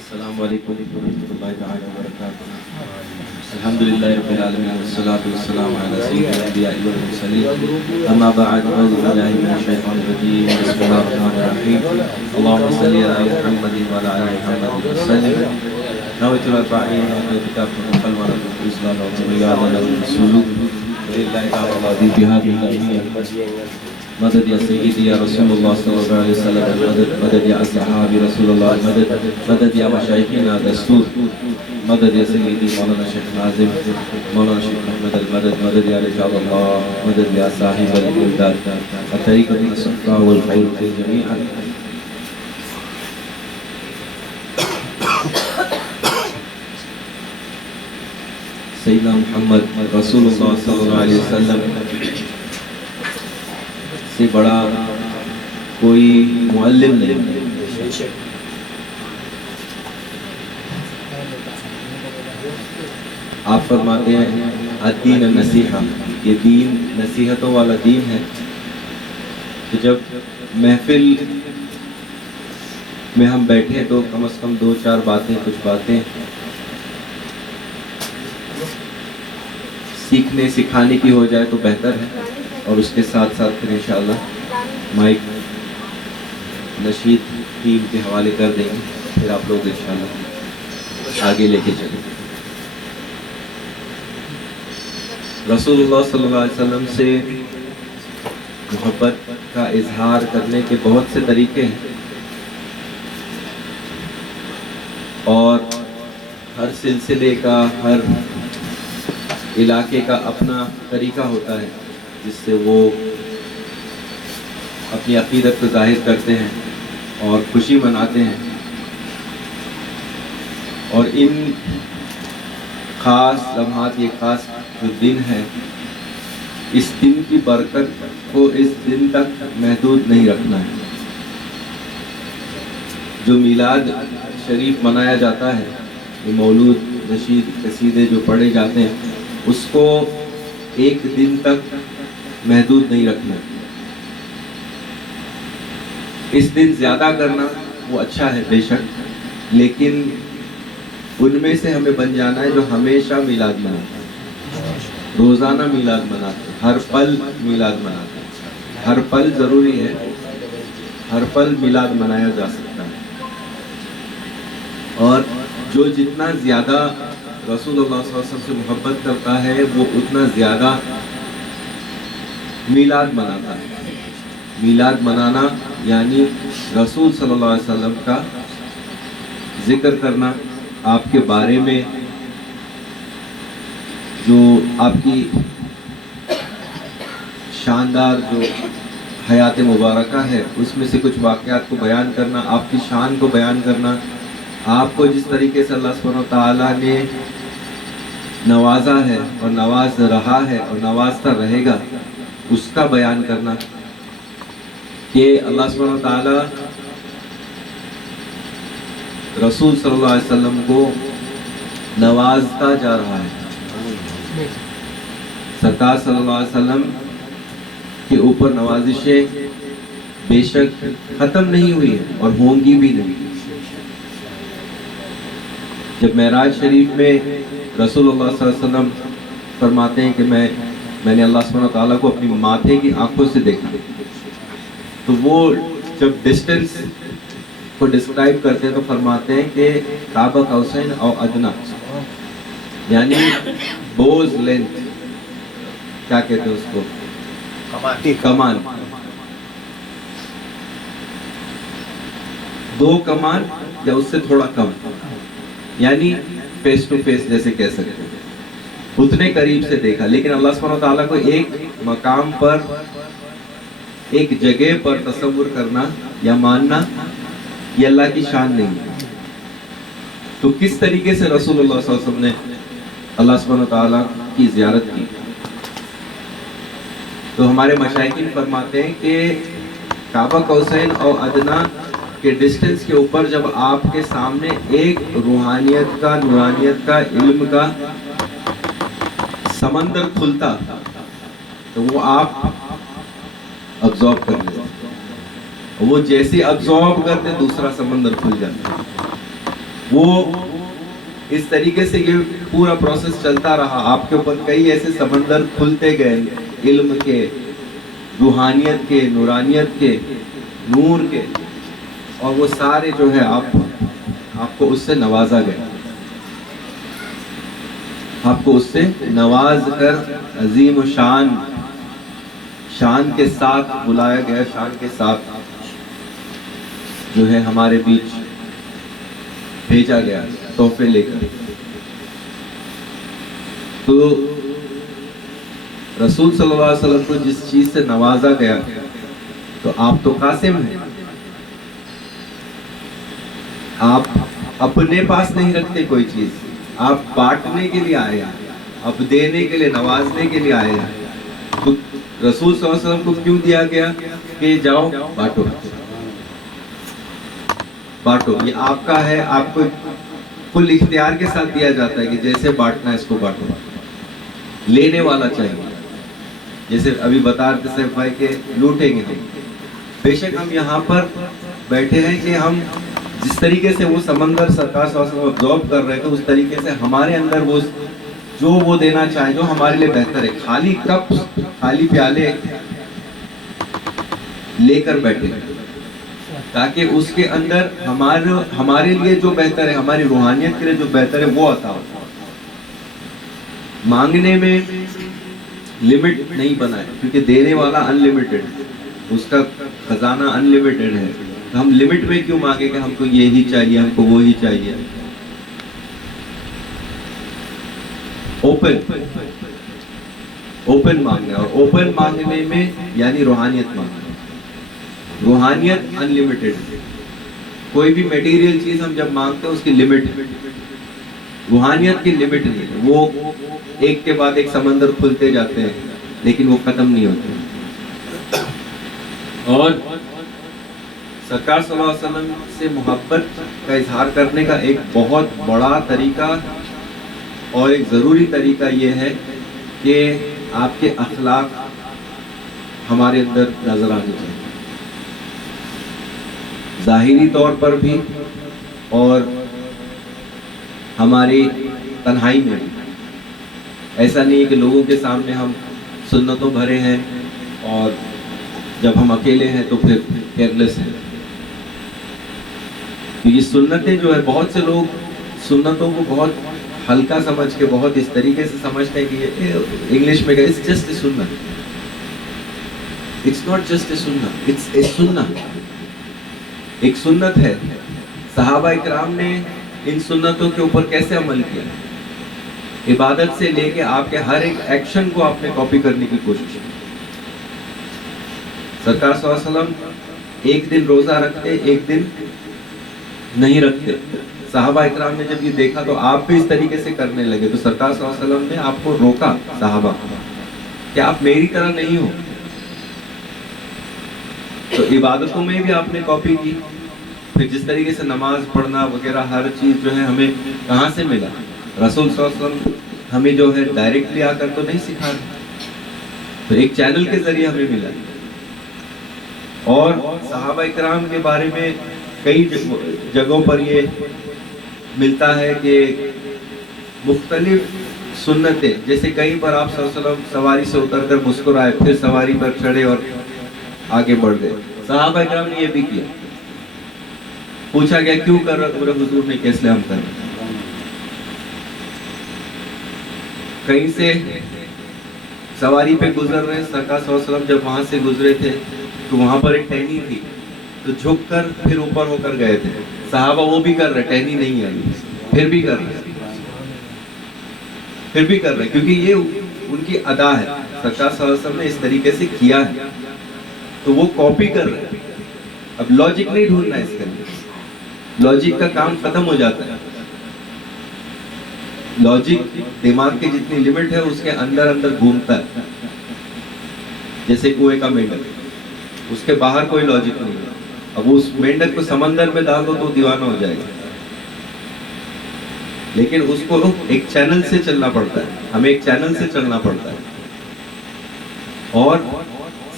السلام علیکم ورحمۃ اللہ تعالی وبرکاتہ۔ الحمدللہ رب العالمین والصلاة والسلام علی سید الانبیاء والمرسلین، اما بعد، اعوذ باللہ من الشیطان الرجیم، بسم اللہ الرحمن الرحیم، اللہم صلی علی محمد وعلی آل محمد وسلم۔ نویت الاربعین اعتکاف المرض الاسلام وریاض السلوک للہ تعالی بهذه الأيام، مدد یا سیدی یا رسول اللہ صلی اللہ علیہ وسلم، مدد یا اصحاب رسول اللہ، مدد یا مشایخنا دستور، مدد یا سیدی مولانا شیخ ناظم، مولانا شیخ محمد المدد، مدد یا رجال اللہ، مدد یا صاحب الامداد، الطریقۃ الصفاء والخیر جمیعا۔ سیدنا محمد رسول اللہ صلی اللہ علیہ وسلم سے بڑا کوئی معلم نہیں۔ آپ فرماتے ہیں الدین النصیحہ، یہ دین نصیحتوں والا دین ہے۔ تو جب محفل میں ہم بیٹھے تو کم از کم دو چار باتیں، کچھ باتیں سیکھنے سکھانے کی ہو جائے تو بہتر ہے، اور اس کے ساتھ ساتھ پھر انشاءاللہ مائک نشید ٹیم کے حوالے کر دیں گے، پھر آپ لوگ انشاءاللہ آگے لے کے چلیں۔ رسول اللہ صلی اللہ علیہ وسلم سے محبت کا اظہار کرنے کے بہت سے طریقے ہیں، اور ہر سلسلے کا، ہر علاقے کا اپنا طریقہ ہوتا ہے جس سے وہ اپنی عقیدت کو ظاہر کرتے ہیں اور خوشی مناتے ہیں۔ اور ان خاص لمحات، یہ خاص جو دن ہے، اس دن کی برکت کو اس دن تک محدود نہیں رکھنا ہے۔ جو میلاد شریف منایا جاتا ہے، یہ مولود نشید قصیدے جو پڑھے جاتے ہیں، اس کو ایک دن تک محدود نہیں رکھنا۔ اس دن زیادہ کرنا وہ اچھا ہے بے شک، لیکن ان میں سے ہمیں بن جانا ہے جو ہمیشہ میلاد مناتے ہیں، روزانہ میلاد مناتے ہیں، ہر پل میلاد مناتے ہیں۔ ہر پل ضروری ہے، ہر پل میلاد منایا جا سکتا ہے، اور جو جتنا زیادہ رسول اللہ صلی اللہ علیہ وسلم سے محبت کرتا ہے وہ اتنا زیادہ میلاد مناتا ہے۔ میلاد منانا یعنی رسول صلی اللہ علیہ وسلم کا ذکر کرنا، آپ کے بارے میں جو آپ کی شاندار جو حیات مبارکہ ہے اس میں سے کچھ واقعات کو بیان کرنا، آپ کی شان کو بیان کرنا، آپ کو جس طریقے سے اللہ سبحانہ وتعالیٰ نے نوازا ہے اور نواز رہا ہے اور نوازتا رہے گا، اس کا بیان کرنا کہ اللہ سبحانہ وتعالیٰ رسول صلی اللہ علیہ وسلم کو نوازتا جا رہا ہے۔ سرکار صلی اللہ علیہ وسلم کے اوپر نوازشیں بے شک ختم نہیں ہوئی ہیں اور ہوں گی بھی نہیں۔ جب معراج شریف میں رسول اللہ صلی اللہ علیہ وسلم فرماتے ہیں کہ میں نے اللہ سبحانہ وتعالیٰ کو اپنی ماتھے کی آنکھوں سے دیکھا، تو وہ جب ڈسٹنس کو ڈسکرائب کرتے ہیں تو فرماتے ہیں کہ کعبہ قوسین او ادنا، یعنی بوز لینتھ، کیا کہتے ہیں اس کو، کمان، دو کمان یا اس سے تھوڑا کم، یعنی فیس ٹو فیس جیسے کہہ سکتے ہیں، اتنے قریب سے دیکھا۔ لیکن اللہ سبحانہ وتعالیٰ کو ایک مقام پر، ایک جگہ پر تصور کرنا یا ماننا یہ اللہ کی شان نہیں ہے۔ تو کس طریقے سے رسول اللہ صلی اللہ علیہ وسلم نے اللہ سبحانہ وتعالیٰ کی زیارت کی؟ تو ہمارے مشائخین فرماتے ہیں کہ کعبہ قوسین اور ادنا کے ڈسٹنس کے اوپر جب آپ کے سامنے ایک روحانیت کا، نورانیت کا، علم کا سمندر کھلتا تو وہ آپ ابزارب کر لیتے، وہ جیسے ابزارب کرتے دوسرا سمندر کھل جاتا. وہ اس طریقے سے یہ پورا پروسیس چلتا رہا. آپ کے اوپر کئی ایسے سمندر کھلتے گئے، علم کے، روحانیت کے، نورانیت کے، نور کے، اور وہ سارے جو ہے آپ کو اس سے نوازا گیا. آپ کو اس سے نواز کر عظیم و شان کے ساتھ بلایا گیا، شان کے ساتھ جو ہے ہمارے بیچ بھیجا گیا تحفے لے کر. تو رسول صلی اللہ علیہ وسلم کو جس چیز سے نوازا گیا، تو آپ تو قاسم ہیں. آپ اپنے پاس نہیں رکھتے کوئی چیز، آپ بانٹنے کے لیے آئے ہیں، آپ دینے کے لیے، نوازنے کے لیے آئے ہیں. تو رسول صلی اللہ علیہ وسلم کو کیوں دیا گیا کہ جاؤ بانٹو بانٹو، یہ آپ کا ہے. آپ کو کل اختیار کے ساتھ دیا جاتا ہے کہ جیسے بانٹنا ہے اس کو بانٹو. لینے والا چاہیے. جیسے ابھی بتا رہے تھے بھائی کہ لوٹیں گے ہم، بے شک ہم یہاں پر بیٹھے ہیں کہ ہم جس طریقے سے وہ سمندر سرکار صلی اللہ علیہ وسلم ابزارب کر رہے تھے، اس طریقے سے ہمارے اندر وہ دینا چاہیں جو ہمارے لیے بہتر ہے. خالی کپ، خالی پیالے لے کر بیٹھے تاکہ اس کے اندر ہمارے لیے جو بہتر ہے، ہماری روحانیت کے لیے جو بہتر ہے وہ عطا ہو. مانگنے میں لمٹ نہیں بنائے، کیونکہ دینے والا انلمیٹڈ ہے، اس کا خزانہ انلمیٹڈ ہے. ہم لمٹ میں کیوں مانگے کہ ہم کو یہی چاہیے، ہم کو وہی چاہیے. اوپن مانگنا، اور اوپن مانگنے میں یعنی روحانیت مانگنا. روحانیت انلمیٹڈ ہے. کوئی بھی میٹیریل چیز ہم جب مانگتے ہیں اس کی لمٹ ہے. روحانیت کی لمٹ نہیں ہے. وہ ایک کے بعد ایک سمندر کھلتے جاتے ہیں لیکن وہ ختم نہیں ہوتے. اور سرکار صلی اللہ علیہ وسلم سے محبت کا اظہار کرنے کا ایک بہت بڑا طریقہ اور ایک ضروری طریقہ یہ ہے کہ آپ کے اخلاق ہمارے اندر نظر آنے چاہیے، ظاہری طور پر بھی اور ہماری تنہائی میں بھی. ایسا نہیں ہے کہ لوگوں کے سامنے ہم سنتوں بھرے ہیں اور جب ہم اکیلے ہیں تو پھر کیئرلیس ہیں. یہ سنتیں جو ہے، بہت سے لوگ سنتوں کو بہت ہلکا سمجھ کے، بہت اس طریقے سے سمجھتے ہیں کہ یہ انگلش میں اٹس جسٹ اے سنت. اٹس ناٹ جسٹ اے سنت، اٹس اے سنت. ایک سنت ہے. صحابہ اکرام نے ان سنتوں کے اوپر کیسے عمل کیا؟ عبادت سے لے کے آپ کے ہر ایک ایکشن کو آپ نے کاپی کرنے کی کوشش کی. سرکار صلی اللہ علیہ وسلم ایک دن روزہ رکھتے، ایک دن نہیں رکھتے. صحابہ اکرام نے جب یہ دیکھا تو آپ بھی اس طریقے سے کرنے لگے. تو سرکار صلی اللہ علیہ وسلم نے آپ کو روکا، صحابہ، کہ آپ میری طرح نہیں ہو. تو عبادتوں میں بھی آپ نے کاپی کی. پھر جس طریقے سے نماز پڑھنا وغیرہ ہر چیز جو ہے ہمیں کہاں سے ملا؟ رسول صلی اللہ علیہ وسلم ہمیں جو ہے ڈائریکٹلی آ کر تو نہیں سکھا رہے، تو ایک چینل کے ذریعے ہمیں ملا. اور صحابہ اکرام کے بارے میں کئی جگہوں پر یہ ملتا ہے کہ مختلف سنتیں، جیسے کئی بار آپ صلی اللہ علیہ وسلم سواری سے اتر کر مسکرائے، پھر سواری پر چڑھے اور آگے بڑھ گئے. صحابہ اکرام نے یہ بھی کیا. پوچھا گیا کیوں کر رہا؟ پورے حضور نے کیسے ہم کر رہے. کہیں سے سواری پہ گزر رہے، سرکار صلی اللہ علیہ وسلم جب وہاں سے گزرے تھے تو وہاں پر ایک ٹہنی تھی، تو جھک کر پھر اوپر ہو کر گئے تھے. صحابہ وہ بھی کر رہے، ٹہنی نہیں آئی، پھر بھی کر رہے کیونکہ یہ ان کی ادا ہے. سرکار صلی اللہ علیہ وسلم نے اس طریقے سے کیا ہے تو وہ کاپی کر رہے ہیں. اب لاجک نہیں ڈھونڈنا ہے اس کے اندر. لاجک کا کام ختم ہو جاتا ہے. لاجک دماغ کی جتنی لمٹ ہے اس کے اندر اندر گھومتا ہے، جیسے کنویں کا مینڈک، اس کے باہر کوئی لاجک نہیں ہے. اب اس مینڈک کو سمندر میں ڈال دو تو دیوانہ ہو جائے گا. لیکن اس کو ایک چینل سے چلنا پڑتا ہے، ہمیں ایک چینل سے چلنا پڑتا ہے. اور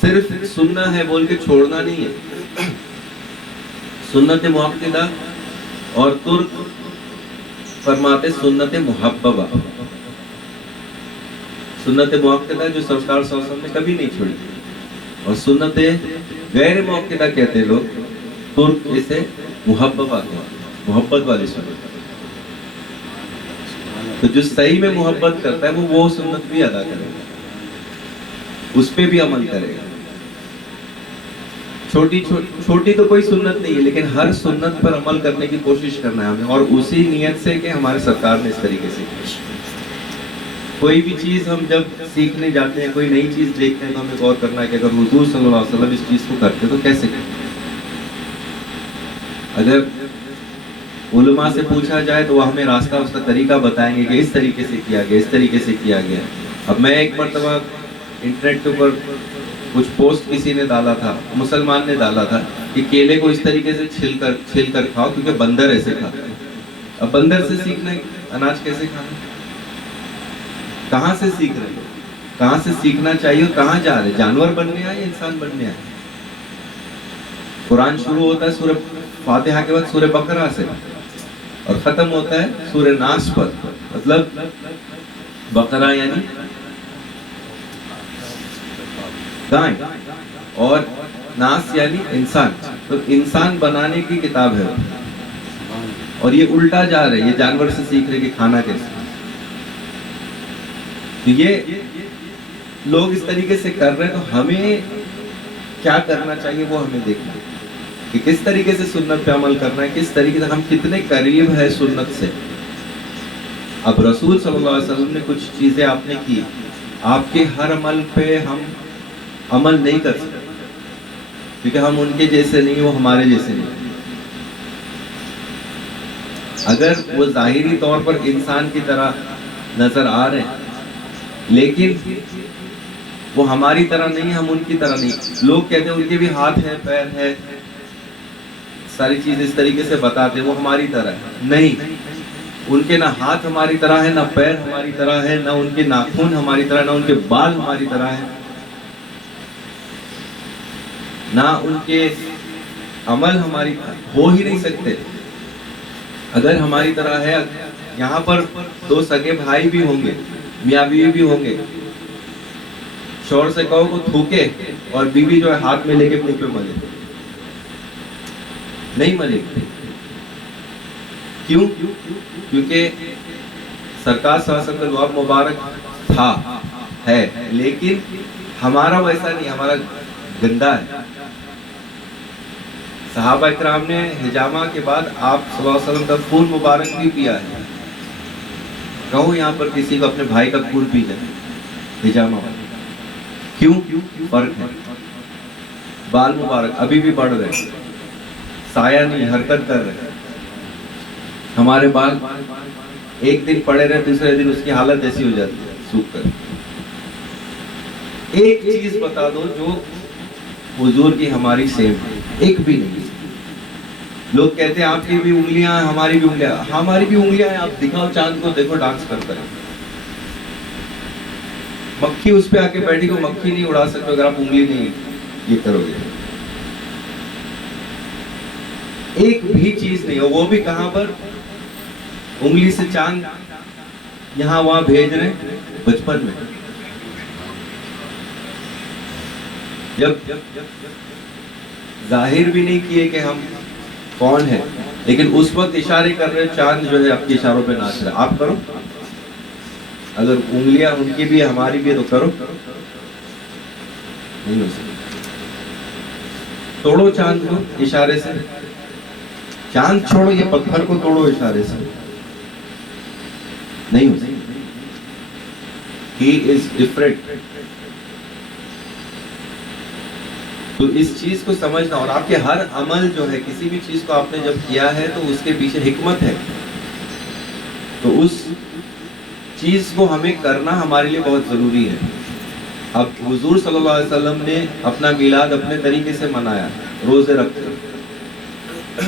صرف سننا ہے بول کے چھوڑنا نہیں ہے. سنت مؤکدہ اور ترک فرماتے سنت محببہ. سنت مؤکدہ جو سرکار صلی اللہ علیہ وسلم نے کبھی نہیں چھوڑی، اور سنت غیر مؤکدہ کہتے لوگ، ترک اسے محببہ کہتے ہیں، محبت والی سنت. تو جو صحیح میں محبت کرتا ہے وہ سنت بھی ادا کرے گا، اس پہ بھی عمل کرے گا. چھوٹی تو کوئی سنت نہیں ہے، لیکن ہر سنت پر عمل کرنے کی کوشش کرنا ہے ہمیں، اور اسی نیت سے کہ ہمارے سرکار نے اس طریقے سے کی. کوئی بھی چیز ہم جب سیکھنے جاتے ہیں، کوئی نئی چیز دیکھتے ہیں، تو ہمیں غور کرنا ہے کہ اگر حضور صلی اللہ علیہ وسلم اس چیز کو کرتے تو کیسے کرتے. اگر علماء سے پوچھا جائے تو وہ ہمیں راستہ، اس کا طریقہ بتائیں گے کہ اس طریقے سے کیا گیا، اس طریقے سے کیا گیا. اب میں ایک مرتبہ انٹرنیٹ کے اوپر کچھ پوسٹ کسی نے ڈالا تھا، مسلمان نے ڈالا تھا کہ کیلے کو اس طریقے سے چھل کر کھاؤ کیونکہ بندر ایسے کھاتے ہیں. اب بندر سے سیکھنا ہے اناج کیسے کھانا، کہاں سے سیکھ رہے ہیں، کہاں سے سیکھنا چاہیے اور کہاں جا رہے، جانور بننے آئے یا انسان بننے آئے. قرآن شروع ہوتا ہے سورہ فاتحہ کے بعد سورہ بقرہ سے، اور ختم ہوتا ہے سورہ ناس پر. مطلب بقرہ یعنی گائے اور ناس یعنی انسان. تو انسان بنانے کی کتاب ہے، اور یہ الٹا جا رہے، یہ جانور سے سیکھ رہے کہ کھانا کیسے. تو یہ لوگ اس طریقے سے کر رہے ہیں، تو ہمیں کیا کرنا چاہیے وہ ہمیں دیکھنا ہے کہ کس طریقے سے سنت پہ عمل کرنا ہے، کس طریقے سے ہم کتنے قریب ہے سنت سے. اب رسول صلی اللہ علیہ وسلم نے کچھ چیزیں آپ نے کی، آپ کے ہر عمل پہ ہم عمل نہیں کر سکتے کیونکہ ہم ان کے جیسے نہیں، وہ ہمارے جیسے نہیں. اگر وہ ظاہری طور پر انسان کی طرح نظر آ رہے ہیں لیکن وہ ہماری طرح نہیں، ہم ان کی طرح نہیں. لوگ کہتے ہیں ان کے بھی ہاتھ ہے، پیر ہے، ساری چیز اس طریقے سے بتاتے ہیں وہ ہماری طرح ہے. نہیں، ان کے نہ ہاتھ ہماری طرح ہے، نہ پیر ہماری طرح ہے، نہ ان کے ناخن ہماری طرح، نہ ان کے بال ہماری طرح ہے، نہ ان کے عمل ہماری ہو ہی نہیں سکتے. اگر ہماری طرح ہے، یہاں پر دو سگے بھائی بھی ہوں گے، میاں بیوی بھی ہوں گے، شوہر سے کہو کو تھوکے اور بیوی جو ہے ہاتھ میں لے کے منہ پہ ملے، نہیں ملے. کیوں؟ کیونکہ سرکار صلی اللہ علیہ وسلم کا لعاب مبارک تھا، ہے، لیکن ہمارا ویسا نہیں، ہمارا گندا ہے. صحابہ اکرام نے حجامہ کے بعد آپ صلی اللہ علیہ وسلم کا خون مبارک بھی پیا ہے. کہو یہاں پر کسی کو اپنے بھائی کا خون پی جائے حجامہ، کیوں؟ فرق ہے. بال مبارک ابھی بھی بڑھ رہے، سایہ نہیں، حرکت کر رہے. ہمارے بال ایک دن پڑے رہے، دوسرے دن اس کی حالت ایسی ہو جاتی ہے سوکھ کر. ایک چیز بتا دو جو حضور کی ہماری سیم ہے، ایک بھی نہیں. لوگ کہتے ہیں آپ کی بھی انگلیاں ہیں، ہماری بھی انگلیاں، ہماری بھی انگلیاں ہیں. آپ دکھاؤ چاند کو، دیکھو ڈانس کرتا ہے. مکھی اس پہ آ کے بیٹھی کو مکھی نہیں اڑا سکتے اگر آپ انگلی نہیں یہ کرو گے. ایک بھی چیز نہیں ہو، وہ بھی کہاں پر انگلی سے چاند یہاں وہاں بھیج رہے بچپن میں. جب ظاہر بھی نہیں کیے کہ ہم کون ہیں، لیکن اس وقت اشارے کر رہے، چاند جو ہے آپ کے اشاروں پہ ناچ رہا ہے. آپ کرو، اگر انگلیاں ان کی بھی ہے ہماری بھی ہے تو کرو. نہیں ہو سکتا. توڑو چاند کو اشارے سے، چاند چھوڑو، یہ پتھر کو توڑو اشارے سے، نہیں ہو سکتا. He is different. تو اس چیز کو سمجھنا، اور آپ کے ہر عمل جو ہے، کسی بھی چیز کو آپ نے جب کیا ہے تو اس کے پیچھے حکمت ہے. تو اس چیز کو ہمیں کرنا ہمارے لیے بہت ضروری ہے. اب حضور صلی اللہ علیہ وسلم نے اپنا میلاد اپنے طریقے سے منایا، روزے رکھ کر.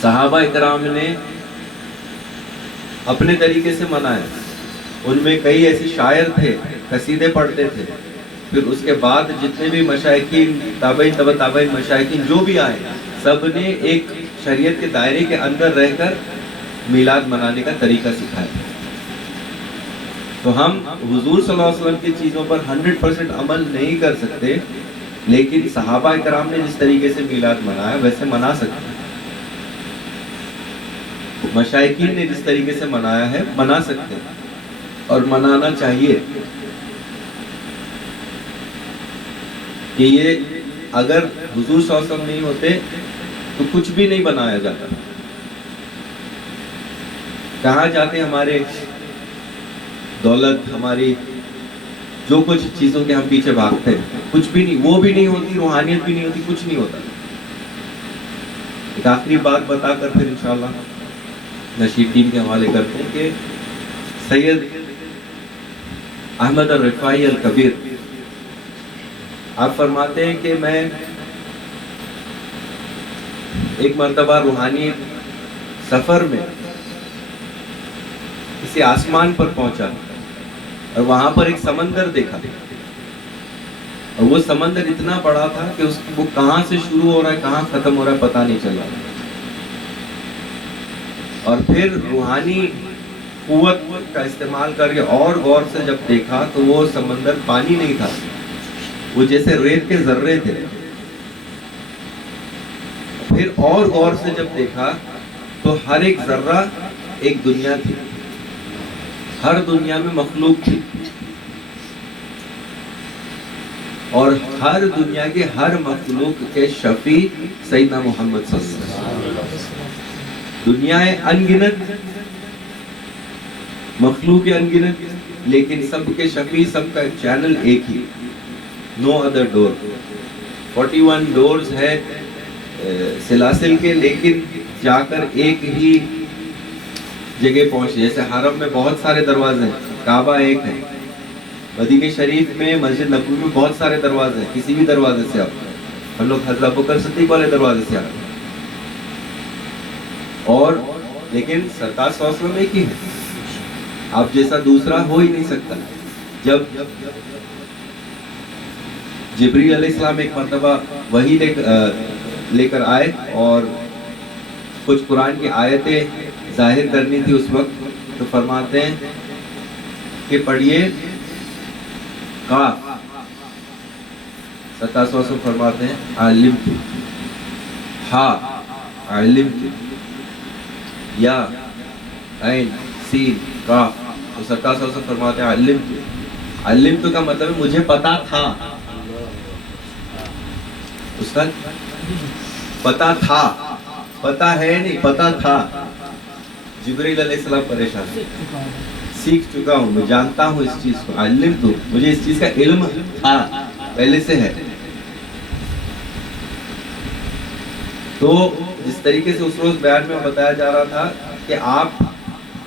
صحابہ اکرام نے اپنے طریقے سے منایا. ان میں کئی ایسے شاعر تھے، قصیدے پڑھتے تھے. پھر اس کے بعد جتنے بھی مشائخین، تابعین، تبع تابعین مشائخین جو بھی آئے، سب نے ایک شریعت کے دائرے کے اندر رہ کر میلاد منانے کا طریقہ سکھایا. تو ہم حضور صلی اللہ علیہ وسلم کی چیزوں پر 100% عمل نہیں کر سکتے، لیکن صحابہ کرام نے جس طریقے سے میلاد منایا ویسے منا سکتے ہیں. مشائخین نے جس طریقے سے منایا ہے منا سکتے ہیں، اور منانا چاہیے. کہ یہ اگر حضور صلی اللہ علیہ وسلم نہیں ہوتے تو کچھ بھی نہیں بنایا جاتا. کہاں جاتے ہمارے دولت، ہماری جو کچھ چیزوں کے ہم پیچھے بھاگتے ہیں، کچھ بھی نہیں، وہ بھی نہیں ہوتی، روحانیت بھی نہیں ہوتی، کچھ نہیں ہوتا. ایک آخری بات بتا کر پھر انشاءاللہ نشید ٹیم کے حوالے کرتے ہیں کہ سید احمد الرفاعی الکبیر آپ فرماتے ہیں کہ میں ایک مرتبہ روحانی سفر میں کسی آسمان پر پہنچا اور وہاں پر ایک سمندر دیکھا، اور وہ سمندر اتنا بڑا تھا کہ وہ کہاں سے شروع ہو رہا ہے کہاں ختم ہو رہا ہے پتہ نہیں چل رہا. اور پھر روحانی قوت کا استعمال کر کے اور غور سے جب دیکھا تو وہ سمندر پانی نہیں تھا، وہ جیسے ریت کے ذرے تھے. پھر اور غور سے جب دیکھا تو ہر ایک ذرہ ایک دنیا تھی، ہر دنیا میں مخلوق تھی، اور ہر دنیا کے ہر مخلوق کے شفیع سیدنا محمد صلی اللہ علیہ وسلم. دنیا ہے انگنت، مخلوق انگنت، لیکن سب کے شفیع، سب کا چینل ایک ہی، نو ادر ڈور. 41 ڈورز ہے سلاسل کے، لیکن جا کر ایک ہی جگہ پہنچے. جیسے حرم میں بہت سارے دروازے ہیں، کعبہ ایک ہے. مدینہ شریف میں مسجد نبوی میں بہت سارے دروازے ہیں، کسی بھی دروازے سے آپ، ہم لوگ حضرت ابوبکر صدیق والے دروازے سے آتے ہیں، اور لیکن سرکار صلی اللہ علیہ وسلم ایک ہی ہے، آپ جیسا دوسرا ہو ہی نہیں سکتا. جب جبریل علیہ السلام ایک مرتبہ وحی لے کر آئے اور کچھ قرآن کی آیتیں ظاہر کرنی تھی اس وقت، تو فرماتے ہیں کہ پڑھیے قاف. سرکار صلی اللہ علیہ وسلم فرماتے ہیں علمت، ہا علمت، یا عین سین قاف. تو سرکار صلی اللہ علیہ وسلم فرماتے ہیں علمت. علمت کا مطلب ہے مجھے پتا تھا. استاد پتا تھا، پتا ہے نہیں، پتا تھا. جبریل علیہ السلام پریشان، سیکھ چکا ہوں، میں جانتا ہوں اس چیز کو. علمت، مجھے اس چیز کا علم تھا، پہلے سے ہے. تو جس طریقے سے اس روز بیان میں بتایا جا رہا تھا کہ آپ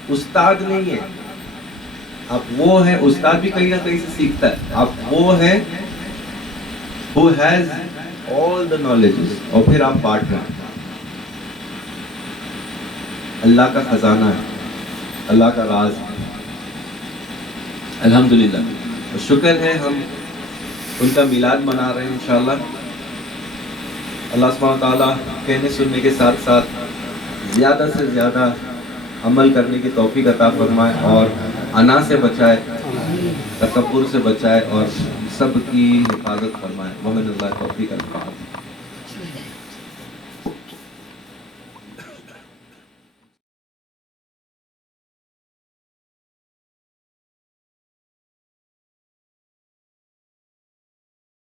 استاد نہیں ہیں، آپ وہ ہیں. استاد بھی کہیں نہ کہیں سے سیکھتا ہے. آپ وہ ہیں who has all the knowledges، اور پھر آپ بانٹ رہے ہیں. اللہ کا خزانہ ہے، اللہ کا راز ہے. الحمدللہ، اور شکر ہے ہم ان کا میلاد منا رہے ہیں انشاءاللہ. اللہ سبحانہ وتعالیٰ کہنے سننے کے ساتھ ساتھ زیادہ سے زیادہ عمل کرنے کی توفیق عطا فرمائے، اور انا سے بچائے، تکبر سے بچائے، اور سب کی حفاظت فرمائے. ومن اللہ توفیق الفاظ.